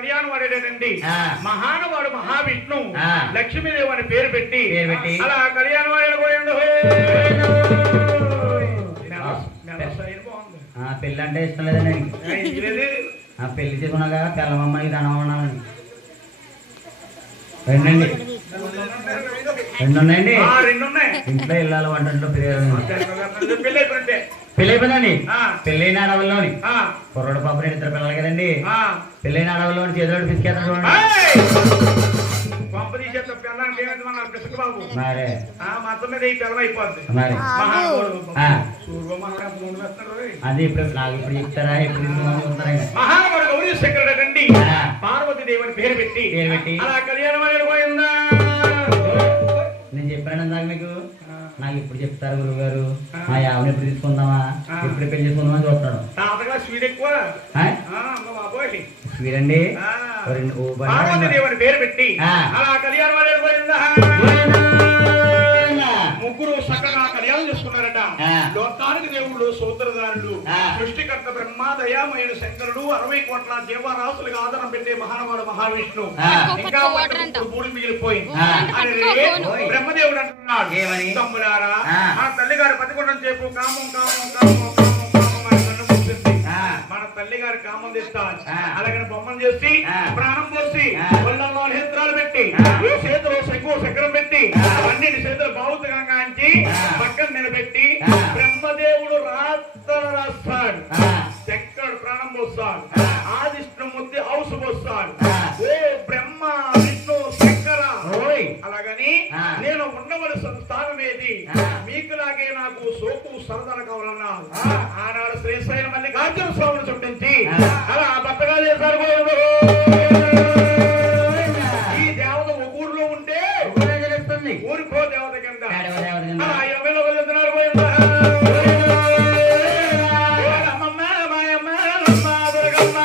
కళ్యాణం వాడేటండి మహానువాడు మహావిష్ణు లక్ష్మీదేవి అని పేరు పెట్టి అలా కళ్యాణం వాడే పెళ్ళి అంటే ఇష్టం లేదండి పెళ్లి చేసుకున్నాక తెల్లమమ్మకి దండమన్నానండి రెండండి రెండు ఉన్నాయండి ఇంట్లో ఇళ్ళ వంటంట్లో పెళ్లి అయిపోయిందండి పెళ్ళైన అడవుల్లోని కుర్రోడు పాప నేను ఇద్దరు పిల్లలు కదండి పెళ్ళైన అడవుల్లోని చేతులు పిసికేస్తాను చూడండి అది ఇప్పుడు నాకు ఇప్పుడు చెప్తారా ఎప్పుడు మహానుభావుడు గౌరీ శంకరుడండి పార్వతి దేవుని పేరు పెట్టి అలా కళ్యాణం పోయిందా నేను చెప్పాను నాకు మీకు నాకు ఇప్పుడు చెప్తారు గురువు గారు మా యావని ఎప్పుడు తీసుకుందామా ఎప్పుడు పెళ్లి చేసుకుందామని చూస్తాడు స్వీట్ అండి పార్వతి దేవుని పేరు పెట్టి అలా కళ్యాణం పోయిందా ముగ్గురు చక్కగా కళ్యాణం చేసుకున్నారట లోకానికి దేవుళ్ళు సూత్రధారులు సృష్టికర్త బ్రహ్మ దయామయుడు శంకరుడు 60 కోట్ల జీవరాశులకు ఆధారం పెట్టే మహానుభావుడు మహావిష్ణు ఇంకా పూడి మిగిలిపోయింది బ్రహ్మదేవుడు అంటున్నాడు తమ్ములారా మా తల్లిగారు 11 సేపు కామం కామం కామం మన తల్లి గారి కామం తెస్తాను అలాగని బొమ్మను చేసి ప్రాణం పోసి ఒళ్ళల్లో నేత్రాలు పెట్టి చేతిలో శంకు చక్రం పెట్టి అన్నిటి చేతులు బావుతుగా కాంచి పక్కన నిలబెట్టి బ్రహ్మదేవుడు రాస్తాడు చక్కడు ప్రాణం పోస్తాడు ఆదిష్ణుమూర్తి హౌస్ పోస్తాడు ఓ బ్రహ్మ విష్ణు శంకర అలాగని నేను ఉండవలసిన స్థానం ఏది మీకులాగే నాకు సోపు సరదాలు కావాలన్నా ఆనాడు శ్రీశైల మల్లికార్జున స్వామిని చుట్టించి అలా భర్తగా చేశారు ఈ దేవత ఒక ఊరిలో ఉంటే తెలుస్తుంది ఊరికో దేవత కింద 20 లో వెళ్తున్నారు అమ్మమ్మ మాయమ్మ దుర్గమ్మ